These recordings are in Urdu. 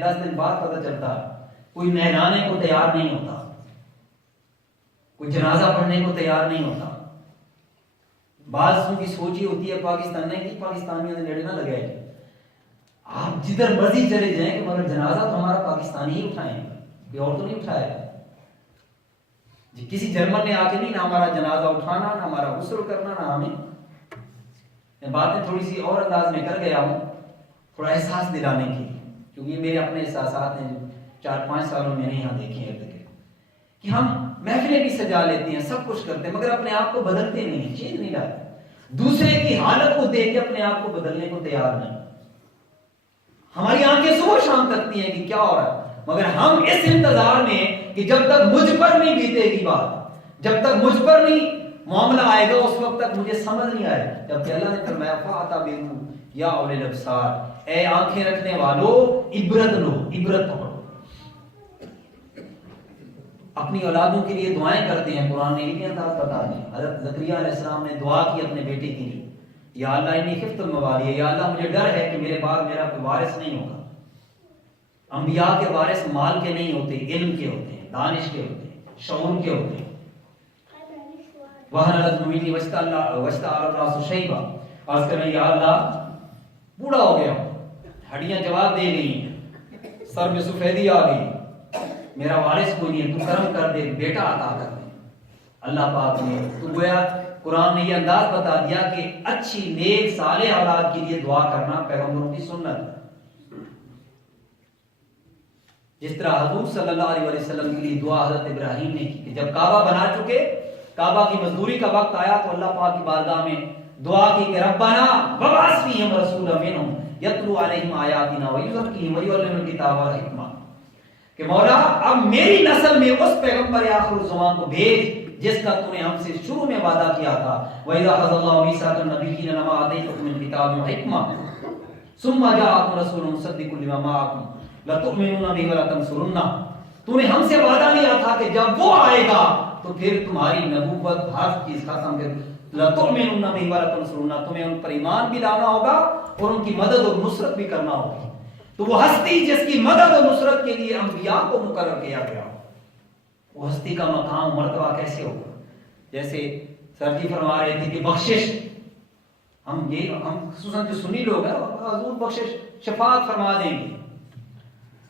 10 دن بعد پتہ چلتا کوئی نہلانے کو تیار نہیں ہوتا، کوئی جنازہ پڑھنے کو تیار نہیں ہوتا۔ بعض کی سوچ ہی ہوتی ہے پاکستان نے کہ پاکستانیوں نے نیڑے نہ لگائے، آپ جدھر مرضی چلے جائیں کہ مگر جنازہ تو ہمارا پاکستانی ہی اٹھائیں گے، کوئی اور تو نہیں اٹھائے گا جی۔ کسی جرمن نے آ کے نہیں نہ ہمارا جنازہ اٹھانا، نہ ہمارا غسل کرنا، نہ ہمیں۔ میں باتیں تھوڑی سی اور انداز میں کر گیا ہوں تھوڑا احساس دلانے کے لیے، کیونکہ یہ میرے اپنے احساسات ہیں جو 4-5 سالوں میں نے یہاں دیکھے ہیں کہ ہم محفلیں بھی سجا لیتے ہیں، سب کچھ کرتے ہیں، مگر اپنے آپ کو بدلتے نہیں، چینج نہیں لاتے، دوسرے کی حالت کو دیکھ کے اپنے آپ کو بدلنے کو تیار نہیں۔ ہماری آنکھیں صبح شام تکتی ہیں کہ کیا ہو رہا ہے، مگر ہم اس انتظار میں کہ جب تک مجھ پر نہیں بیتے گی بات، جب تک مجھ پر نہیں معاملہ آئے گا، اس وقت تک مجھے سمجھ نہیں آئے۔ جبکہ اللہ نے فرمایا فَاعْتَبِرُوا یا اولي الابصار، اے آنکھیں رکھنے والو عبرت لو، عبرت پکڑو۔ اپنی اولادوں کے لیے دعائیں کرتے ہیں، قرآن نے یہ انداز بتا دیا۔ حضرت زکریا علیہ السلام نے دعا کی اپنے بیٹے کے لیے، یا اللہ انی خفت الموالی، یا اللہ مجھے ڈر ہے کہ میرے بعد میرا کوئی وارث نہیں ہوگا۔ انبیاء کے وارث مال کے نہیں ہوتے، علم کے ہوتے ہیں، دانش کے ہوتے ہیں، شعور کے ہوتے ہیں۔ وَهَنَ الْعَظْمُ مِنِّي وَاشْتَعَلَ الرَّأْسُ شَيْبًا، عرض کریں یا اللہ بوڑھا ہو گیا، ہڈیاں جواب دے گئی ہیں، سر میں سفیدی آ گئی، میرا وارث کوئی نہیں ہے، تو کرم کر دے، بیٹا عطا کر دے۔ اللہ پاک نے تو گویا قرآن نے یہ انداز بتا دیا کہ اچھی نیک صالح اولاد کے لیے دعا کرنا پیغمبروں کی سنت ہے۔ جس طرح حضور صلی اللہ علیہ وسلم کے لیے دعا حضرت ابراہیم نے کی کہ جب کعبہ بنا چکے، کعبہ کی مزدوری کا وقت آیا تو اللہ پاک کی بارگاہ میں دعا کی کہ ربنا وابعث فیہم رسولا منہم یتلو علیہم آیاتنا ویزکیہم ویعلمہم الکتاب والحکمہ، کہ مولا اب میری نسل میں اس پیغمبر آخر الزمان کو بھیج جس کا تو نے ہم سے شروع میں وعدہ کیا تھا۔ وَإِذَا أَخَذَ اللَّهُ مِيثَاقَ النَّبِيِّينَ لَمَا آتَيْتُكُم مِّن كِتَابٍ وَحِكْمَةٍ ثُمَّ جَاءَكُمْ رَسُولٌ مُصَدِّقٌ لِّمَا مَعَكُمْ لَتُؤْمِنُنَّ بِهِ وَلَتَنصُرُنَّهُ، تو نے ہم سے وعدہ لیا تھا کہ جب وہ آئے گا تو پھر تمہاری نبوت ہر چیز ختم کر لَتُؤْمِنُنَّ بِهِ وَلَتَنصُرُنَّهُ، تمہیں ان پر ایمان بھی لانا ہوگا اور ان کی مدد اور نصرت بھی کرنا ہوگی۔ تو وہ ہستی جس کی مدد اور نصرت کے لیے انبیاء کو مقرر کیا گیا، وہ ہستی کا مقام مرتبہ کیسے ہوگا؟ جیسے سر جی فرما رہے تھے کہ بخشش، ہم خصوصاً جو سنی لوگ ہیں حضور بخشش شفاعت فرما دیں گے،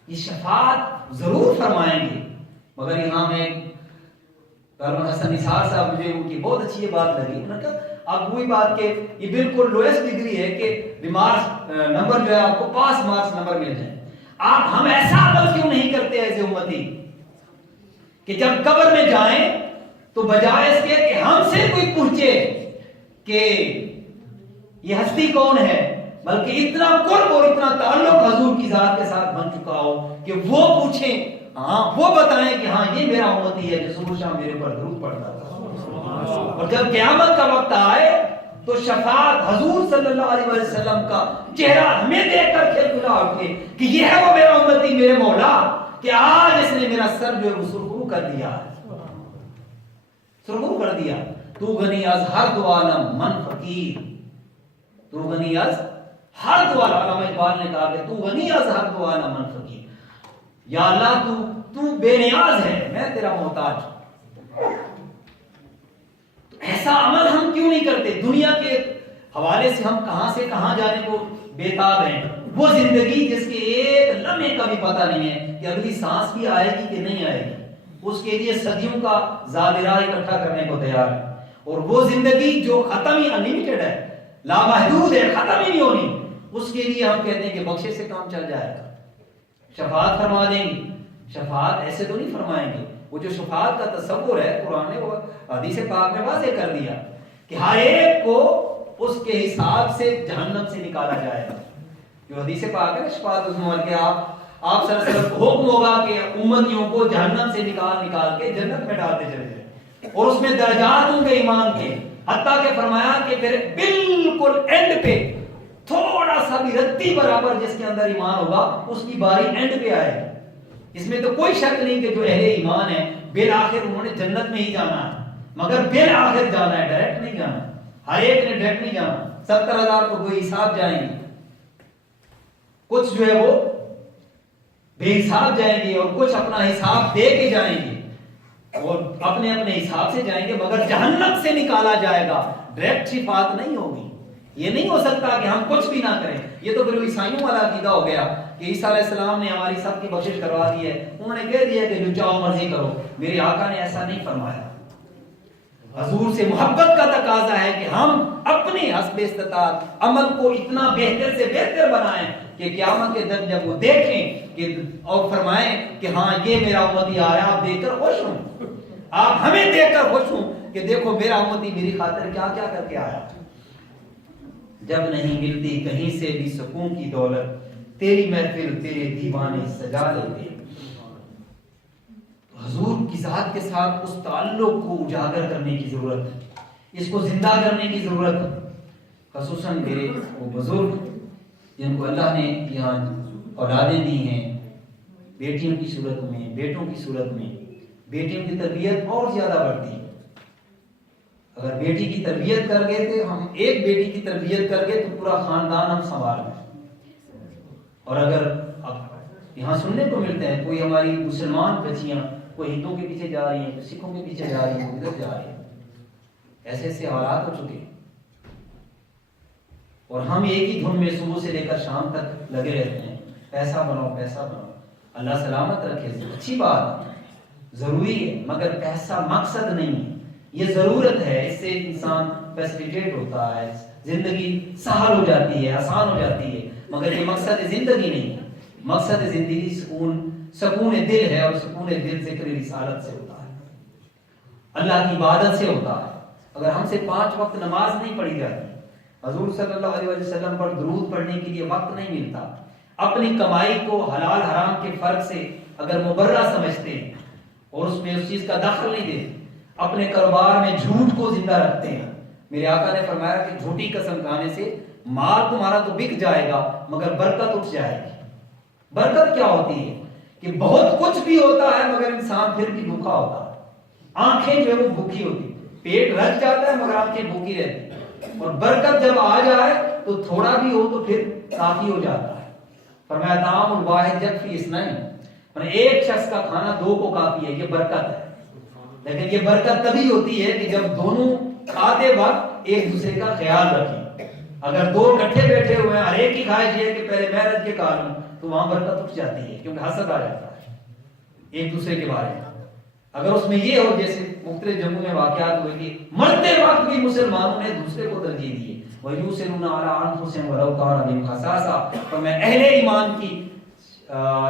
یہ شفاعت ضرور فرمائیں گے، مگر یہاں میں کارون حسن نثار صاحب مجھے ان کی بہت اچھی یہ بات لگی، انہوں نے کہا اب وہی بات کہ یہ بالکل لویسٹ ڈگری ہے کہ ریمارکس نمبر جو ہے آپ کو پاس مارکس نمبر مل جائیں۔ آپ ہم ایسا عمل کیوں نہیں کرتے ایسے امتی کہ جب قبر میں جائیں تو بجائے اس کے کہ ہم سے کوئی پوچھے کہ یہ ہستی کون ہے، بلکہ اتنا قرب اور اتنا تعلق حضور کی ذات کے ساتھ بن چکا ہو کہ وہ پوچھیں، ہاں وہ بتائیں کہ ہاں یہ میرا امتی ہے جو صبح شام میرے پر درود پڑھتا تھا۔ اور جب قیامت کا وقت آئے تو شفاعت حضور صلی اللہ علیہ وسلم کا چہرہ ہمیں دیکھ کر کھلکھلا اٹھے کہ یہ ہے وہ میرا امتی، میرے مولا، کہ آج اس نے میرا سر جو ہے وہ سرخرو کر دیا، سرخرو کر دیا۔ تو غنی از ہر دو عالم من فقیر، تو غنی از ہر دو عالم، علامہ اقبال نے کہا کہ تو غنی از ہر دو عالم من فقیر، یا اللہ تو بے نیاز ہے، میں تیرا محتاج ہوں۔ ایسا عمل ہم کیوں نہیں کرتے؟ دنیا کے حوالے سے ہم کہاں سے کہاں جانے کو بےتاب ہیں، وہ زندگی جس کے ایک لمحے کا بھی پتہ نہیں ہے کہ اگلی سانس بھی آئے گی کہ نہیں آئے گی، اس کے لیے صدیوں کا زادرہ اکٹھا کرنے کو تیار ہے، اور وہ زندگی جو ختم ہی انلیمیٹڈ ہے، لامحدود ہے، ختم ہی نہیں ہونی، اس کے لیے ہم کہتے ہیں کہ بخشش سے کام چل جائے گا، شفاعت فرما دیں گے۔ شفاعت ایسے تو نہیں فرمائیں گے، وہ جو شفاعت کا تصور ہے قرآن نے وہ حدیث پاک میں واضح کر دیا کہ ہر ایک کو اس کے حساب سے جہنم سے نکالا جائے گا۔ جو حدیث پاک ہے شفاعت اس میں کہ آپ صلی اللہ علیہ وسلم کو حکم ہوگا کہ امتیوں کو جہنم سے نکال کے جنت میں ڈالتے چلے جائیں، اور اس میں درجات ہوں گے ایمان کے، حتیٰ کہ فرمایا کہ پھر بالکل اینڈ پہ تھوڑا سا بھی رتی برابر جس کے اندر ایمان ہوگا اس کی باری اینڈ پہ آئے گی۔ اس میں تو کوئی شک نہیں کہ جو اہل ایمان ہے بالآخر انہوں نے جنت میں ہی جانا ہے، مگر بالآخر جانا ہے، ڈائریکٹ نہیں جانا، ہر ایک نے ڈائریکٹ نہیں جانا۔ 70,000 کو کوئی حساب جائیں گے، کچھ جو ہے وہ بے حساب جائیں گے اور کچھ اپنا حساب دے کے جائیں گے اور اپنے اپنے حساب سے جائیں گے، مگر جہنم سے نکالا جائے گا، ڈائریکٹ شفاعت نہیں ہوگی۔ یہ نہیں ہو سکتا کہ ہم کچھ بھی نہ کریں۔ یہ تو پھر عیسائیوں والا عقیدہ ہو گیا کہ عیسیٰ علیہ السلام نے ہماری سب کی بخشش کروا دی ہے، انہوں نے کہہ دیا کہ جو چاہو مرضی کرو۔ میرے آقا نے ایسا نہیں فرمایا۔ حضور سے محبت کا تقاضا ہے کہ ہم اپنے حسب استطاعت عمل کو اتنا بہتر سے بہتر بنائیں کہ قیامت کے دن جب وہ دیکھیں کہ اور فرمائیں کہ ہاں یہ میرا امتی آیا، آپ دیکھ کر خوش ہوں، آپ ہمیں دیکھ کر خوش ہوں کہ دیکھو میرا امتی میری خاطر کیا کیا کر کے آیا۔ جب نہیں ملتی کہیں سے بھی سکون کی دولت، تیری محفل تیرے دیوانے سجا لیتے۔ حضور کی ذات کے ساتھ اس تعلق کو اجاگر کرنے کی ضرورت ہے، اس کو زندہ کرنے کی ضرورت ہے۔ خصوصاً میرے وہ بزرگ جن کو اللہ نے یہاں اولادیں دی ہیں، بیٹیوں کی صورت میں، بیٹوں کی صورت میں، بیٹیوں کی تربیت اور زیادہ بڑھتی ہے۔ اگر بیٹی کی تربیت کر گئے تھے ہم، ایک بیٹی کی تربیت کر گئے تو پورا خاندان ہم سنبھال گئے۔ اور اگر اب یہاں سننے کو ملتے ہیں کوئی ہماری مسلمان بچیاں کوئی ہندوؤں کے پیچھے جا رہی ہیں، کوئی سکھوں کے پیچھے جا رہی ہیں، ادھر جا رہی ہیں، ایسے ایسے حالات ہو چکے ہیں۔ اور ہم ایک ہی دھن میں صبح سے لے کر شام تک لگے رہتے ہیں، پیسہ بناؤ پیسہ بناؤ۔ اللہ سلامت رکھے، اچھی بات ضروری ہے، مگر پیسہ مقصد نہیں ہے، یہ ضرورت ہے، اس سے انسان فیسیلیٹیٹ ہوتا ہے، زندگی سہل ہو جاتی ہے، آسان ہو جاتی ہے، مگر یہ مقصد زندگی نہیں ہے۔ مقصد زندگی سکون دل ہے، اور سکون دل ذکر رسالت سے ہوتا ہے، اللہ کی عبادت سے ہوتا ہے۔ اگر ہم سے 5 وقت نماز نہیں پڑھی جاتی، حضور صلی اللہ علیہ وسلم پر درود پڑھنے کے لیے وقت نہیں ملتا، اپنی کمائی کو حلال حرام کے فرق سے اگر مبرہ سمجھتے ہیں اور اس میں اس چیز کا دخل نہیں دیتے، اپنے کاروبار میں جھوٹ کو زندہ رکھتے ہیں۔ میرے آقا نے فرمایا کہ جھوٹی قسم کھانے سے مال تمہارا تو بک جائے گا مگر برکت اٹھ جائے گی۔ برکت کیا ہوتی ہے کہ بہت کچھ بھی ہوتا ہے مگر انسان پھر بھی بھوکا ہوتا ہے، آنکھیں جو ہے وہ بھوکی ہوتی، پیٹ رکھ جاتا ہے مگر آنکھیں بھوکی رہتی، اور برکت جب آ جائے تو تھوڑا بھی ہو تو پھر کافی ہو جاتا ہے۔ فرمایا طعام الواحد یکفی اثنین، ایک شخص کا کھانا 2 کو کافی ہے، یہ برکت ہے۔ لیکن یہ برکت تبھی ہوتی ہے کہ جب دونوں کھاتے وقت ایک دوسرے کا خیال رکھیں۔ اگر 2 اکٹھے بیٹھے ہوئے ہیں، ہر ایک کی خواہش یہ ہے کہ پہلے میں رج کے کھا لوں، تو وہاں برکت اٹھ جاتی ہے، کیونکہ حسد آ جاتا ہے ایک دوسرے کے بارے میں۔ اگر اس میں یہ ہو جیسے مختلف جنگوں میں واقعات ہوئے کہ مرتے وقت بھی مسلمانوں نے دوسرے کو ترجیح دی ہے، وَيُؤْثِرُونَ عَلَىٰ أَنفُسِهِمْ وَلَوْ كَانَ بِهِمْ خَصَاصَةٌ، فرمایا اہل ایمان کی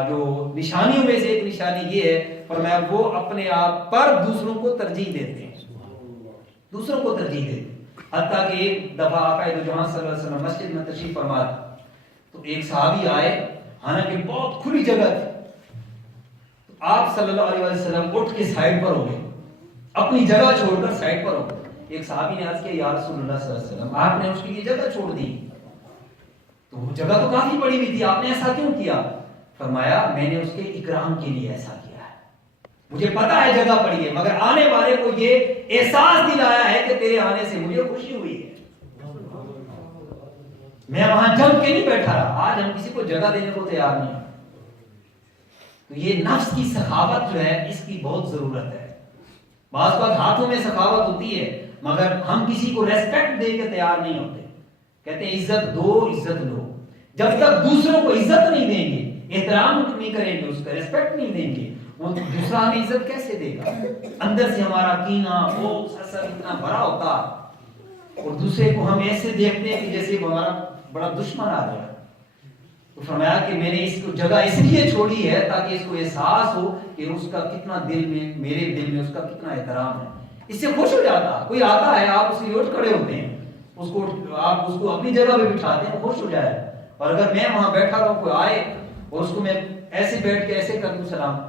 جو نشانیوں میں سے ایک نشانی یہ ہے، فرمایا وہ اپنے آپ پر دوسروں کو ترجیح دیتے ہیں، دوسروں کو ترجیح دیتے ہیں۔ حتیٰ کہ ایک دفعہ آقا دو جہاں صلی اللہ علیہ وسلم مسجد میں تشریف فرما تھے، تو ایک صحابی آئے، حالانکہ بہت کھلی جگہ تھی، آپ صلی اللہ علیہ وسلم اٹھ کے سائیڈ پر ہو گئے، اپنی جگہ چھوڑ کر سائیڈ پر ہو گئے۔ ایک صحابی نے عرض کیا یا رسول اللہ صلی اللہ علیہ وسلم، آپ نے اس کی یہ جگہ چھوڑ دی، تو وہ جگہ تو کافی بڑی ہوئی تھی، آپ نے ایسا کیوں کیا؟ فرمایا میں نے اس کے اکرام کے لیے ایسا کیا ہے، مجھے پتا ہے جگہ پڑی ہے، مگر آنے والے کو یہ احساس دلایا ہے کہ تیرے آنے سے مجھے خوشی ہوئی ہے، میں وہاں جم کے نہیں بیٹھا رہا۔ آج ہم کسی کو جگہ دینے کو تیار نہیں، تو یہ نفس کی سخاوت جو ہے اس کی بہت ضرورت ہے۔ بعض وقت ہاتھوں میں سخاوت ہوتی ہے مگر ہم کسی کو ریسپیکٹ دے کے تیار نہیں ہوتے، کہتے ہیں عزت دو عزت لو، جب تک دوسروں کو عزت نہیں دیں گے، احترام نہیں کریں گے، اس کا ریسپیکٹ نہیں دیں گے، وہ دوسرا ہمیں عزت کیسے دے گا؟ اندر سے ہمارا کینہ وہ حسد اتنا بڑا ہوتا ہے، اور دوسرے کو ہم ایسے دیکھتے ہیں کہ جیسے وہ ہمارا بڑا دشمن آ گیا۔ تو فرمایا کہ میں نے اس کو جگہ اس لیے چھوڑی ہے تاکہ اس کو احساس ہو کہ اس کا کتنا دل میں، میرے دل میں اس کا کتنا احترام ہے، اس سے خوش ہو جاتا۔ کوئی آتا ہے آپ اس کے لیے اٹھ کھڑے ہوتے ہیں، اس کو آپ اس کو اپنی جگہ پہ بٹھاتے ہیں، خوش ہو جائے۔ اور اگر میں وہاں بیٹھا رہوں، کوئی آئے اور اس کو میں ایسے بیٹھ کے ایسے کر دوں سلام،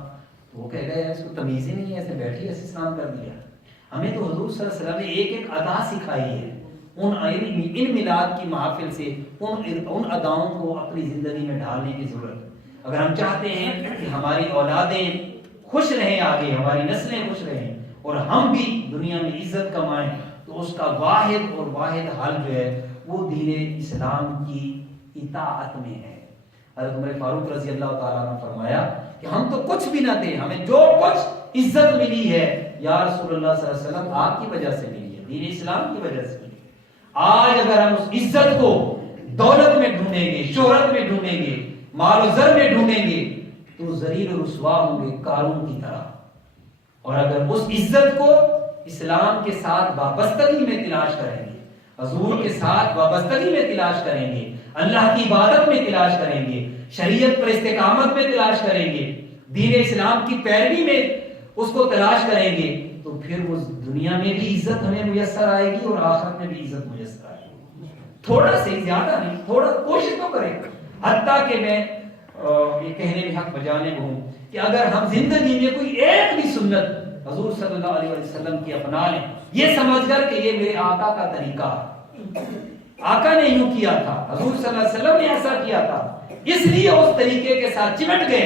تو وہ کہے گا یار اس کو تمیز ہی نہیں ہے، ایسے بیٹھی ایسے سلام کر دیا۔ ہمیں تو حضور صلی اللہ علیہ وسلم نے ایک ایک ادا سکھائی ہے، ان میلاد کی محافل سے ان اداؤں کو اپنی زندگی میں ڈالنے کی ضرورت ہے۔ اگر ہم چاہتے ہیں کہ ہماری اولادیں خوش رہیں، آگے ہماری نسلیں خوش رہیں اور ہم بھی دنیا میں عزت کمائیں، تو اس کا واحد اور واحد حل جو ہے وہ دین اسلام کی اطاعت میں ہے۔ حضرت عمر فاروق رضی اللہ تعالیٰ عنہ فرمایا ہم تو کچھ بھی نہ تھے، ہمیں جو کچھ عزت ملی ہے یا رسول اللہ صلی اللہ علیہ وسلم آپ کی وجہ سے ملی ہے، دین اسلام کی وجہ سے ملی ہے۔ آج اگر ہم اس عزت کو دولت میں ڈھونڈیں گے، شہرت میں ڈھونڈیں گے، مال و زر میں ڈھونڈیں گے تو ذلیل و رسوا ہوں گے قارون کی طرح۔ اور اگر اس عزت کو اسلام کے ساتھ وابستگی میں تلاش کریں گے، حضور کے ساتھ وابستگی میں تلاش کریں گے، اللہ کی عبادت میں تلاش کریں گے، شریعت پر استقامت میں تلاش کریں گے، دین اسلام کی پیروی میں اس کو تلاش کریں گے، تو پھر اس دنیا میں بھی عزت ہمیں میسر آئے گی اور آخرت میں بھی عزت میسر آئے گی۔ تھوڑا سے زیادہ نہیں، تھوڑا کوشش تو کریں۔ حتیٰ کہ میں یہ کہنے میں حق بجانب ہوں کہ اگر ہم زندگی میں کوئی ایک بھی سنت حضور صلی اللہ علیہ وسلم کی اپنا لیں، یہ سمجھ کر کہ یہ میرے آقا کا طریقہ ہے، آقا نے یوں کیا تھا، حضور صلی اللہ علیہ وسلم نے ایسا کیا تھا، اس لیے اس طریقے کے ساتھ چمٹ گئے،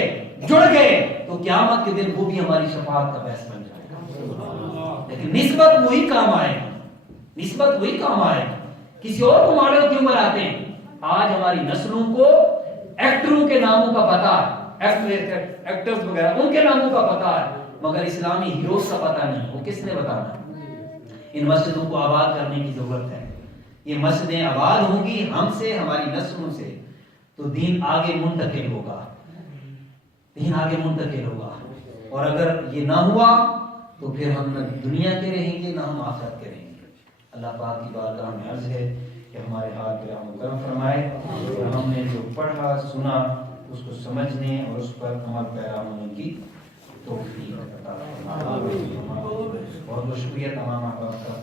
جڑ گئے، تو قیامت کے دن وہ بھی ہماری شفاعت کا باعث بن جائے گا۔ لیکن نسبت وہی کام آئے گی، نسبت وہی کام آئے گی۔ کسی اور کو ماڈل کیوں بناتے ہیں؟ آج ہماری نسلوں کو ایکٹروں کے ناموں کا پتہ ہے، ایکٹرز وغیرہ ان کے ناموں کا پتہ ہے، مگر اسلامی ہیروز کا پتہ نہیں۔ وہ کس نے بتانا؟ ان مسجدوں کو آباد کرنے کی ضرورت ہے۔ یہ مسجدیں آباد ہوں گی ہم سے، ہماری نسلوں سے، تو دین آگے منتقل ہوگا، دین آگے منتقل ہوگا۔ اور اگر یہ نہ ہوا تو پھر ہم نہ دنیا کے رہیں گے نہ ہم آخرت کے رہیں گے۔ اللہ پاک کی بارگاہ میں عرض ہے کہ ہمارے حال پہ رحم و کرم فرمائے، اور ہم نے جو پڑھا سنا اس کو سمجھنے اور اس پر عمل پیرا ہونے کی توفیق عطا فرمائے۔ بہت بہت شکریہ تمام احباب کا۔